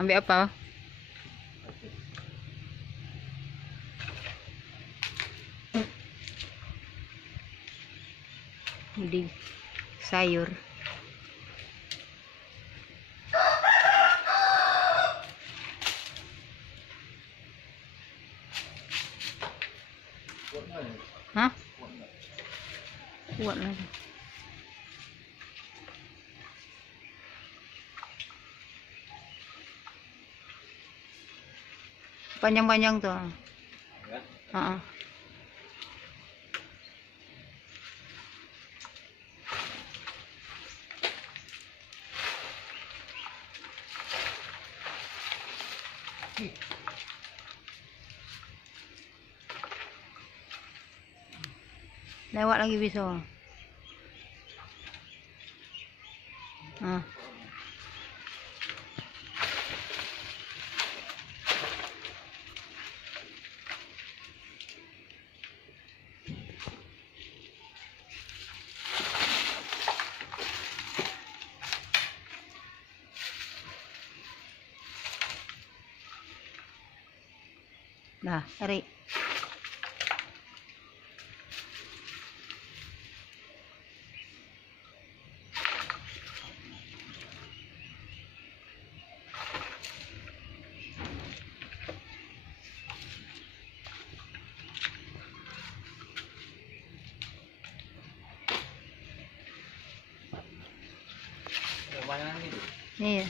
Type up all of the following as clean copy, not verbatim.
Ambil apa? Di sayur. Hah? Kuat lagi. Panjang-panjang tuh. Ya? Lewat lagi bisa. Nah. Nah, tarik. Iya.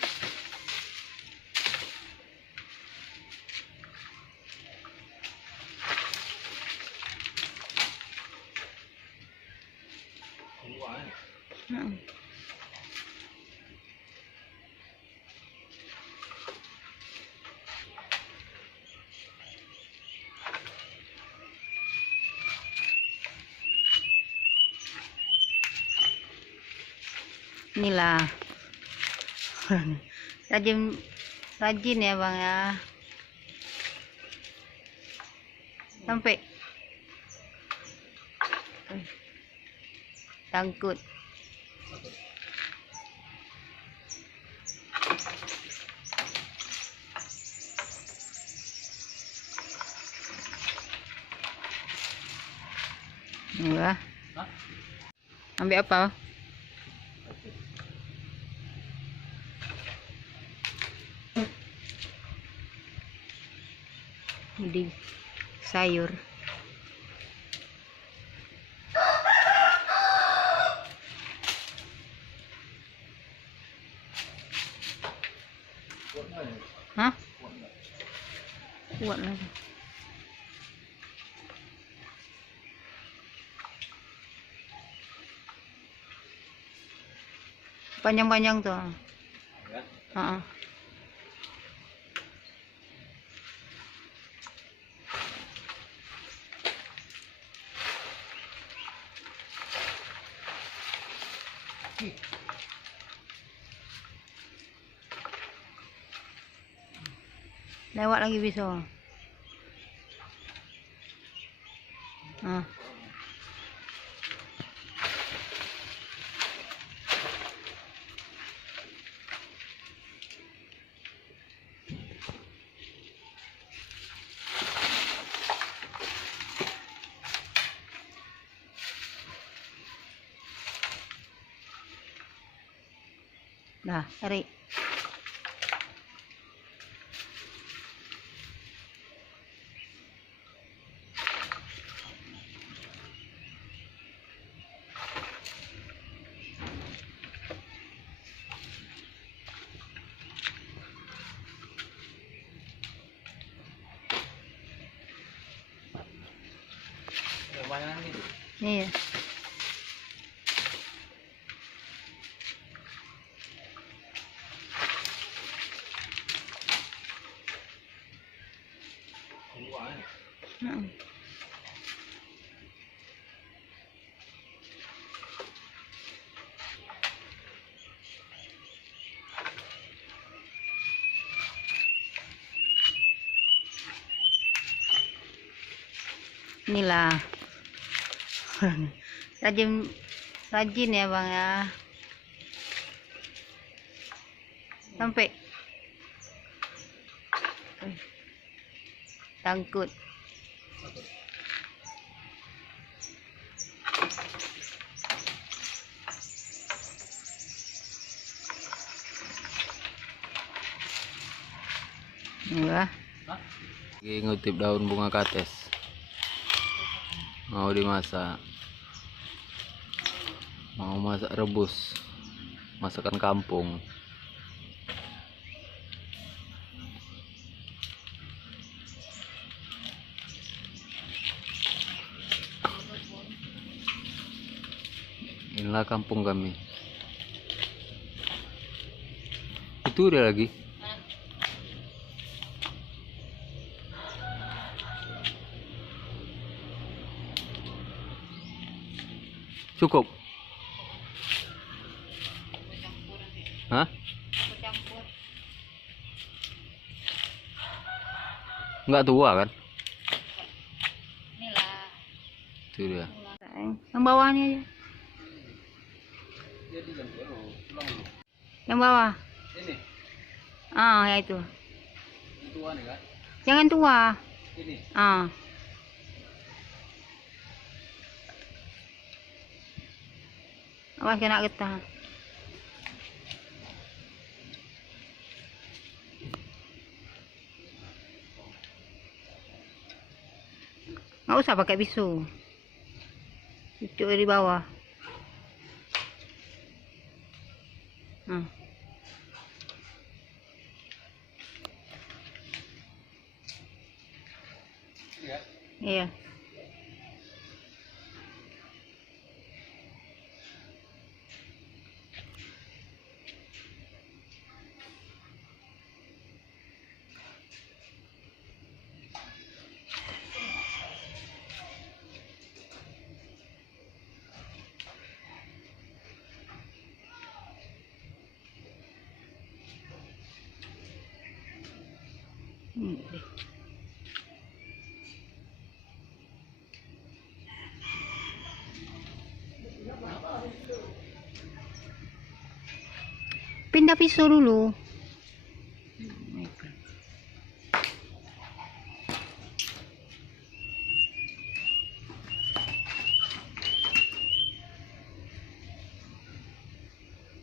Inilah rajin ya bang ya, sampai sangkut. Enggak. Ambil apa? Di sayur. Hah? Kuat lagi. Panjang-panjang tuh. Ya? Lewat lagi bisa. Nah. Nah, tarik. Iya. Inilah rajin ya bang ya, sampai Tangkut. Enggak. Lagi ngutip daun bunga kates. Mau dimasak. Mau masak rebus. Masakan kampung. Inilah kampung kami. Itu udah lagi. Cukup. Hah? Enggak tua kan? Inilah. Itu dia. Yang bawahnya aja. Yang bawah. Ini. Ah, ya itu. Tua nih kan? Jangan tua. Ini. Ah. Awas kena getah. Nggak usah pakai pisau. Itu di bawah. Hmm. Iya. Deh. Pindah pisau dulu.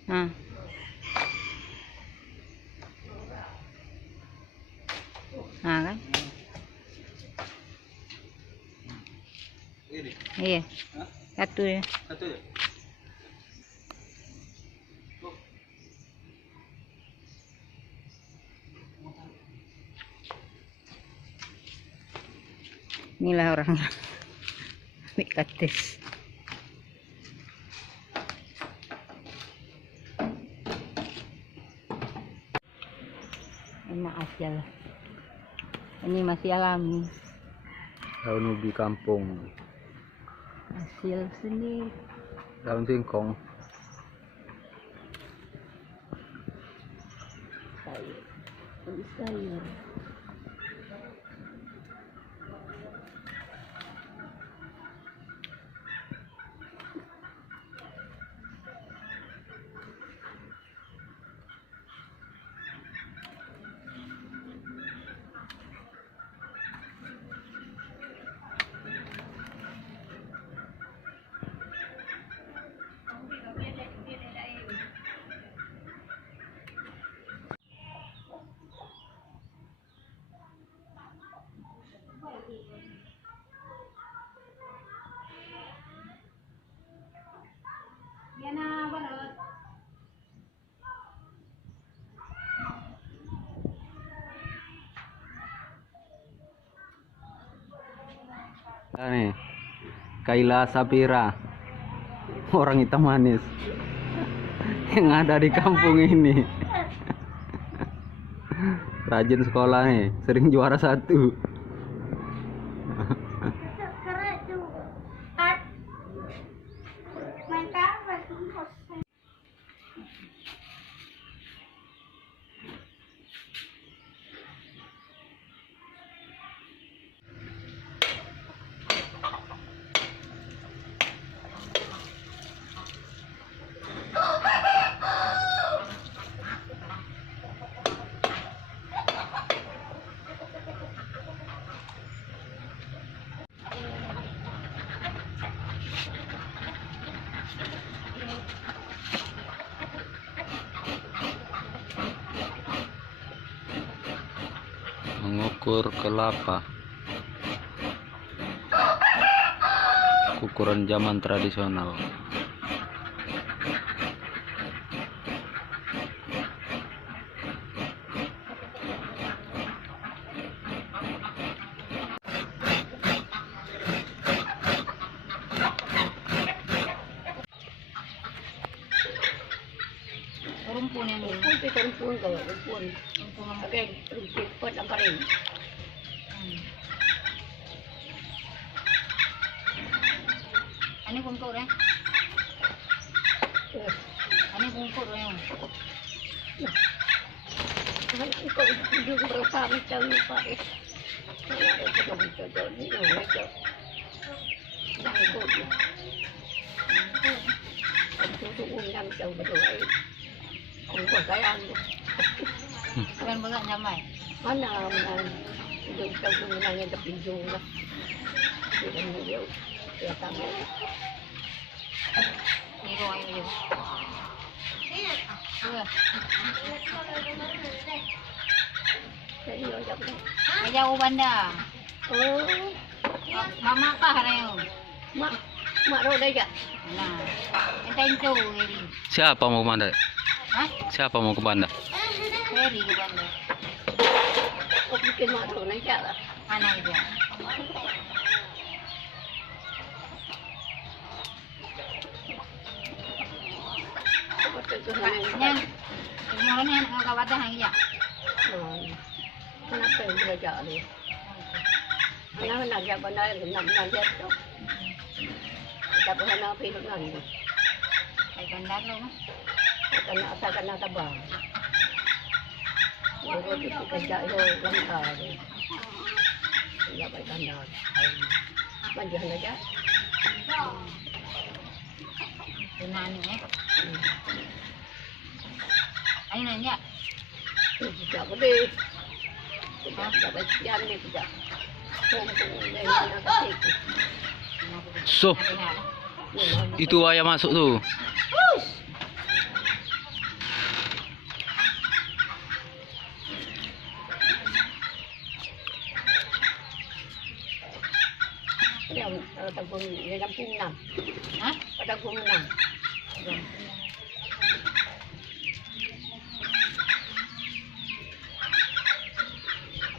Nah. Nah kan? Ini. Iya. Hah? Satu ya. Satu ya? Inilah orang ambil kates. Enak aja lah. Ini masih alami. Daun ubi kampung. Hasil sendiri. Daun singkong. Sayur. Sayur. Nah, nih, Kayla Sapira, orang hitam manis yang ada di kampung ini. Rajin sekolah nih, sering juara 1. Kukur kelapa. Ukuran zaman tradisional. Rumpun yang ini. Rumpun ke rumpun. Okey, rumpun pot lamparin. Ini bungkur ya. Ini bungkur ya. Kau juga berapa macam ni Pak? Ada macam ni, macam. Dah ikut. Itu undang jauh betul. Không có cái ăn. Kan berat nyamai. Mana dùng trong cái này người ta bị dùng đó. Thì là nhiều để tăng lên. Ni rồi như Cái gì đó đây. Jauh banda. Mama kah reo? Mak đâu đây kìa. Nah, kita itu ini. Siapa mau ke Banda? Hah? Siapa mau ke Banda? Ferry ke banda. Kau bikin mak đâu này kìa. Mana itu? Yang kemarin yang kawat dah ya. Kenapa yang dia jalan ni? Kenapa nak jalan benda nak jalan tu? Tak pernah nak pergi dengan ni. Ay bandar lo. Kena tabang. Baru tu kerja itu langkah. Ya baik bandar. Manjah aja. Benar ni eh. Ay nanya. Tidak boleh. Tidak baik jalan ni tidak. Nak kasih. So, itu ayam masuk tuh. Yang tabung dia kampung 6. Hah? Tabung 6.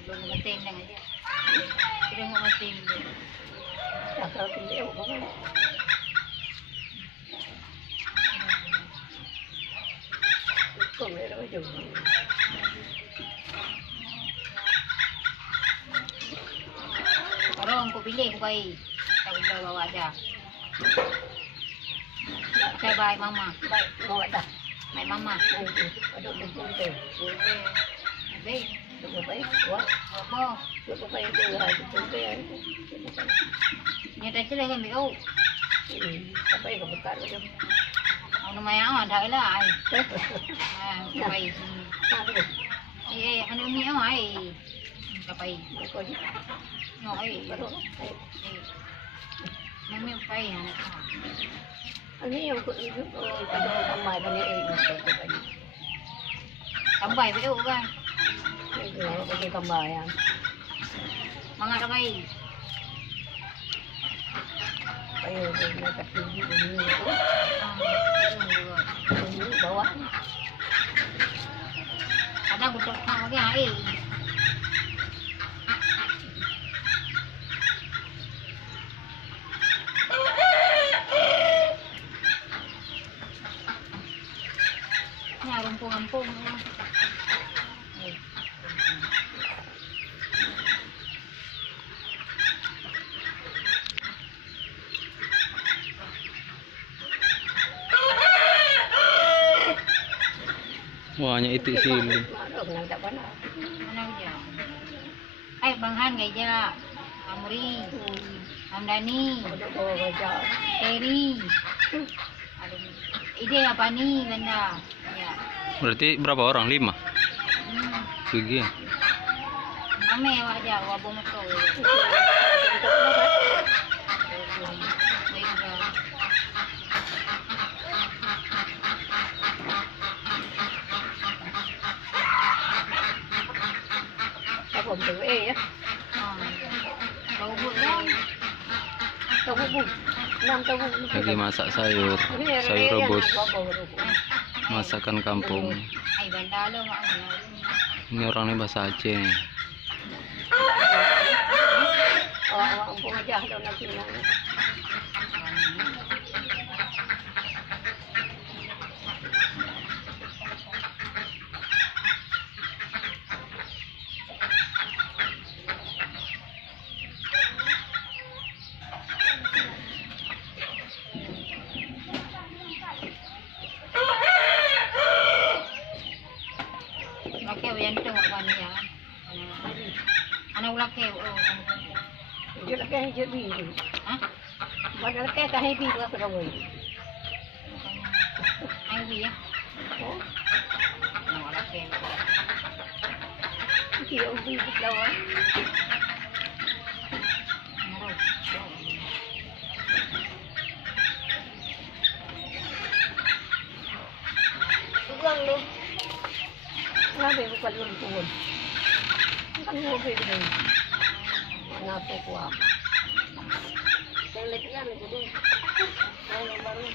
Belum ngeting dah aja. Kita mau ngeting. Tak kalau tinggi apa kan? Kau merah je. Orang aku pilih aku baik. Tak boleh bawa aja. Saya baik mama. Baik, mau dah. Baik mama. Nanti ada kumpul tu. Boleh. Baik. Cuba baik, wah. Apa? Cuba baik tu lah. Cuba baik. Ni dah cerai kan biau. Apa yang kau buka tu? Ông mày áo hoàn thở là ai? Cà bay. Ê, anh ôm áo ai? Cà bay. Ngồi. Nang miếng bay hả? Ano yung kadang kamay ba niya Tambay biau kan? Yung kamay yan. Mga kamay. Ayun, nagkatigil ini itu. Ini bawah. Kadang aku tak tahu lagi ai. Ni rumpung-rumpung. Wahnya itu sih. Mana dia? Ay, Bang Han gaya. Amri. Hamdani. Terry. Aduh. Ide apa nih benda? Ya. Berarti berapa orang? 5? Segian. Mame aja wabung itu. bom từ ya. Tahu buat dah. Tahu bom. Enam tahu. Lagi masak sayur. Sayur rebus. Masakan kampung. Ai bandar lo mak. Ini orang ini bahasa Aceh nih. Oh, ampun aja dah nak kena. Laki yang tu apa ni ya? Anak laki Dia nak kena jadi. Hah? Mana nak kena happy tu apa dah boleh. Ai wi ya. Oh, Anak laki. dia ubi lawan. Tugang lu. Kenapa bukan lu turun? Kan ngopi ni. Kenapa kuat? Saya lagi kan jadi. Saya baru.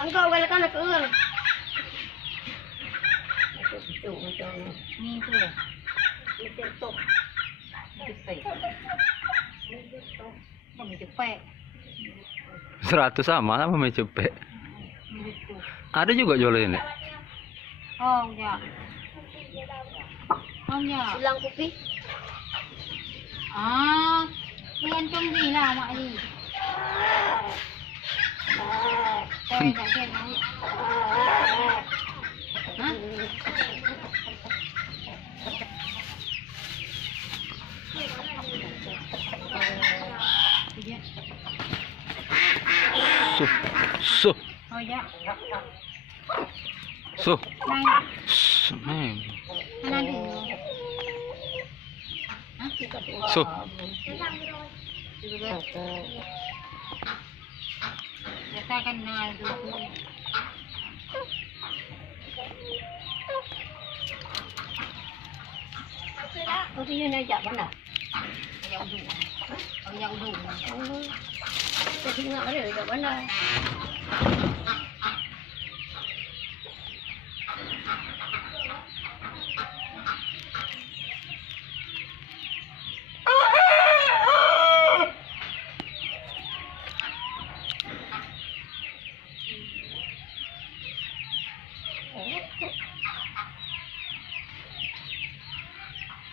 Engkau kalau kan nak urang. Itu macam Ni tu lah. macam top. Cepet. Kami cepet. 100 sama lah mami cepet. Begitu. Ada juga jualan ini. Oh ya. Oh ya. Silang kopi. Ah, lian tunggi lah mak ni. Saya tak kena. Hah? So. Oh ya. So. Nang, Neng. mana dia? So. Juga. Biasa kan nal dulu. Kopi ni nak jak mana? Ayah uduk. Ayah uduk. Kopi nak ada jak mana?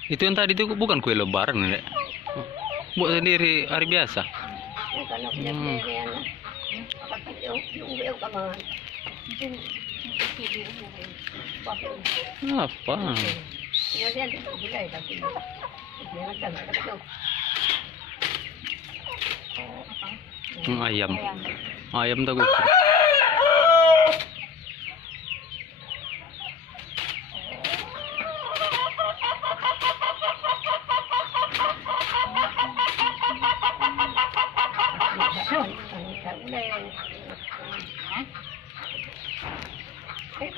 Itu yang tadi itu bukan kue lebaran, Nek. Buat sendiri hari biasa. Kalau punya kirian lah. Apa kita ubah kaman. Apa? Ya dia tu boleh tapi dia macam apa tu? Ayam. Ayam tak gue.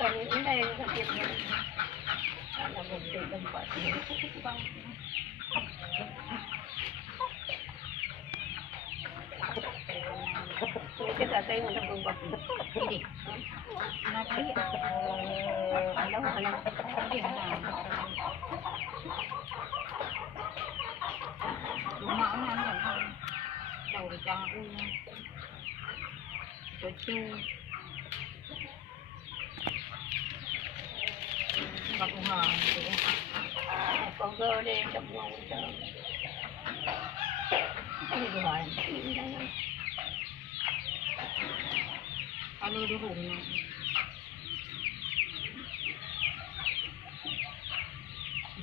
Kalau ini dah yang sakit ni, ada beberapa tempat ni. Kita tak tahu macam tempat ni. Ini. Anak lagi. Anak anak. Dia anak. Rumah anak kan. Đầu thì cho cucu bạc hờ Con gơ đi chọc ngon cho cái gì gọi alo đi hùng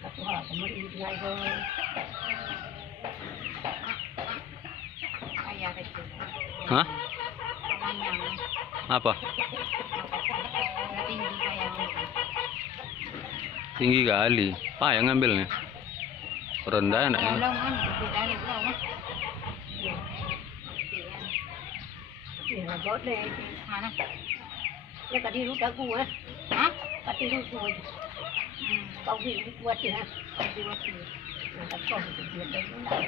bạc hờ cũng mới đi ngay thôi. ayah itu Hah? panjang Apa? tinggi kayak Tinggi kali. Pak yang ngambilnya. Rendah enak ya. belum kan beda lagi belum kan Thì là bớt đi. mana Cái cả đi rút đã cua á. hah Cả đi rút cua. Kau đi buat gì ha? Di waktu. Người ta còn cái chuyện đấy nữa.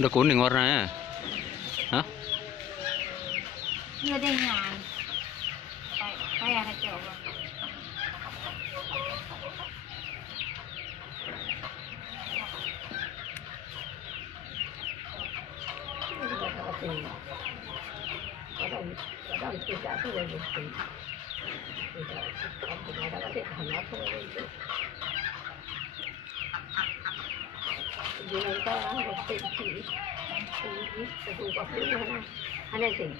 Udah kuning warnanya. Hah? Đưa đây nhà. Cái là chỗ. Kadang tidak tu yang mesti. Kalau ada ada hanya tu yang dia tak ada senti. Itu apa pun ana sih.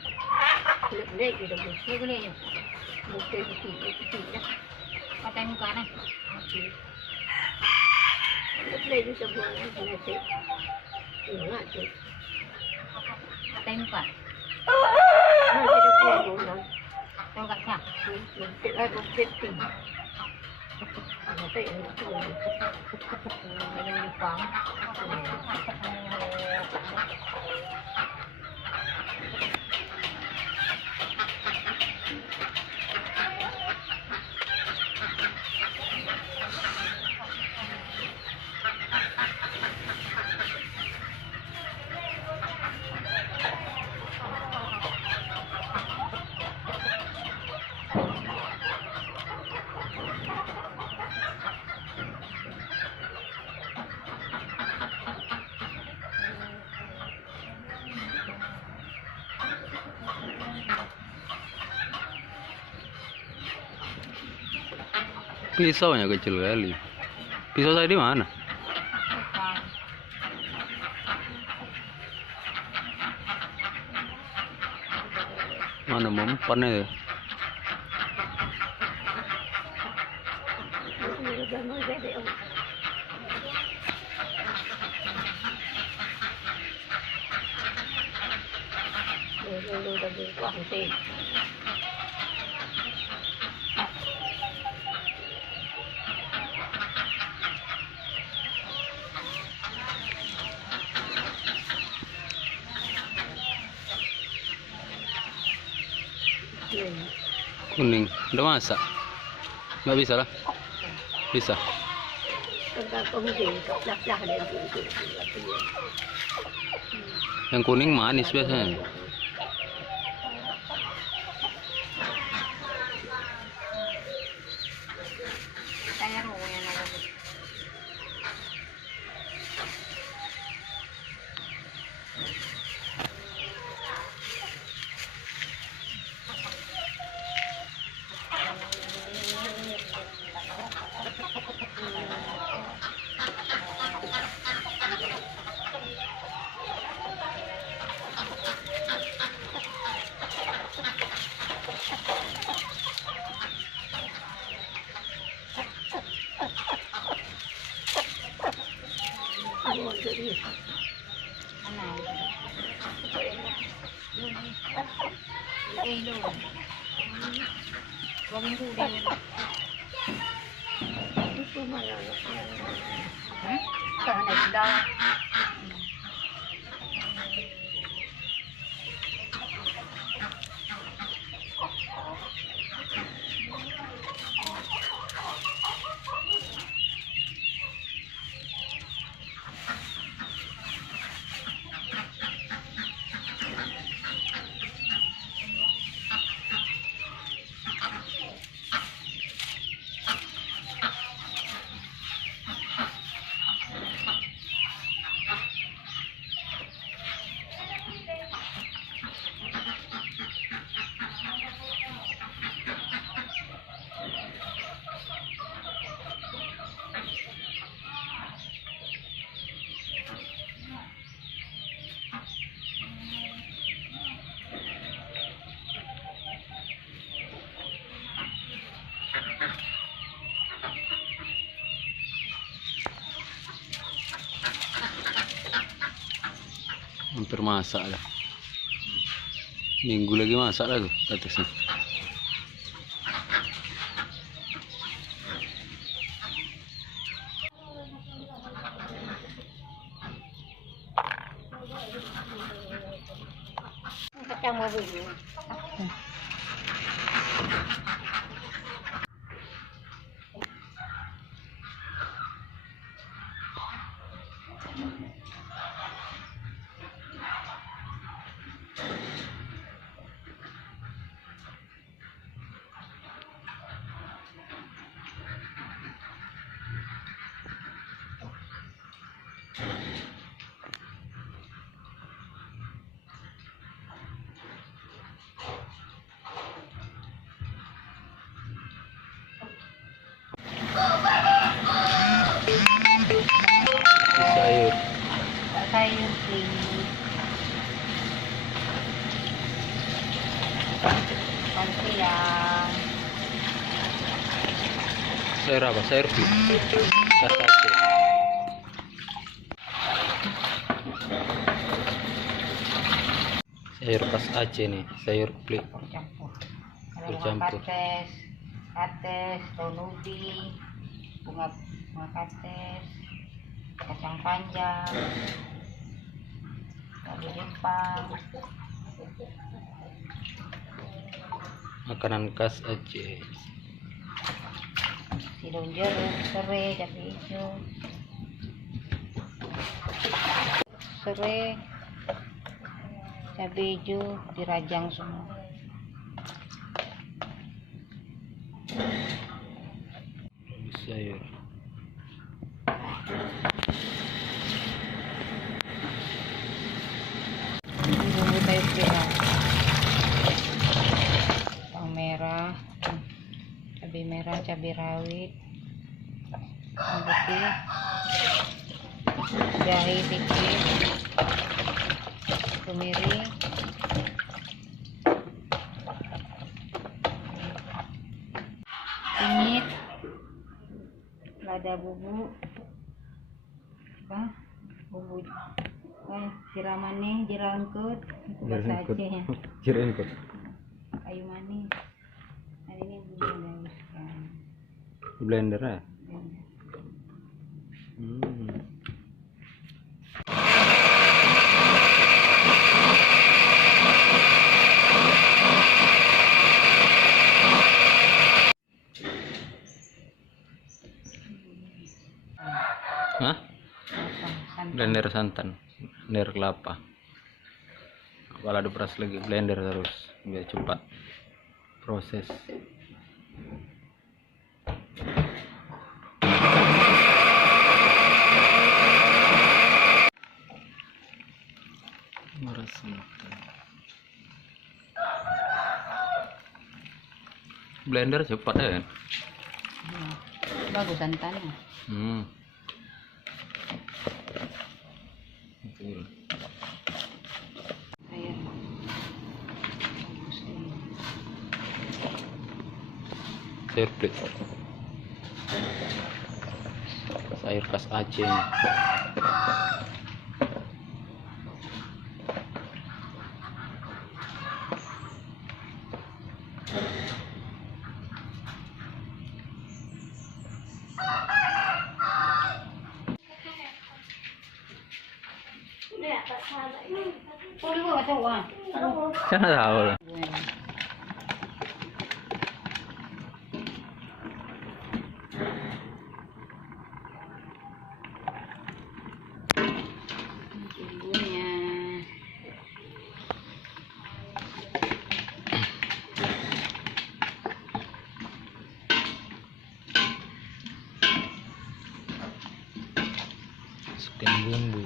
Lek itu Đưa cái này. mesti senti lah. Patay muka na. Lek itu semua ana sih. Ingat tu. Patay muka. Nanti dia buat Tahu kat siapa? mesti ada senti. Ada yang tu. Ada di pang. Pisaunya kecil kali. Pisau saya di mana? Mana mempan ya? Kuning, udah masak? Nggak bisa lah. Bisa. Yang kuning manis biasanya. Saya roh yang ada. Đây luôn. Có miếng thu đây. Cái này đâu? Hampir masak lah. Minggu lagi masak lah tuh atasnya. Kacang mau beli. Sayur. Sayur please. Siang. Sayur apa? Sayur plit. Khas Aceh. Sayur khas Aceh nih, sayur plit. Bercampur. Ada Bercampur. kates, daun ubi, bunga kates, kacang panjang, cabai jepang, Makanan khas Aceh. si daun jeruk, serai, cabai hijau, serai, cabai hijau dirajang semua. Sayur. Bumbu sayur merah, bawang merah, cabai merah, cabai rawit, bawang putih, jahe sedikit, kemiri, kunyit, lada bumbu, bumbu jeram manis, jeram lengkut, bahasa Aceh ya, Kirain kok. kayu manis. Nah, ini bumbu yang dihaluskan. Blender ya? Hmm. Hah? Blender santan, blender kelapa. Kalau ada peras lagi blender terus biar cepat proses. Peras santan. Blender cepat ya kan? Bagus santannya. Betul. Air. Sayur plit. Sayur khas Aceh nih. Oh, lu nggak tahu ah. Saya nggak tahu lah. Bumbunya. Masukin bumbu.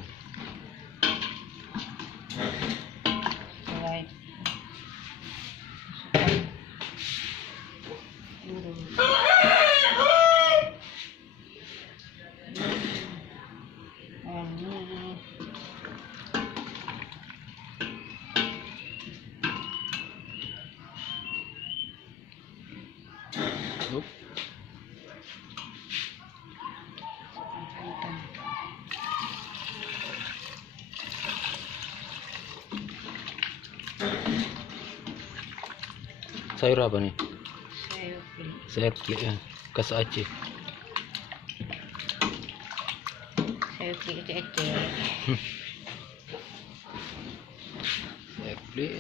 Serai. Up. Sayur apa nih? Saya beli. Sayur plik ya. Khas Aceh. Saya beli ece-ece. Sayur plik.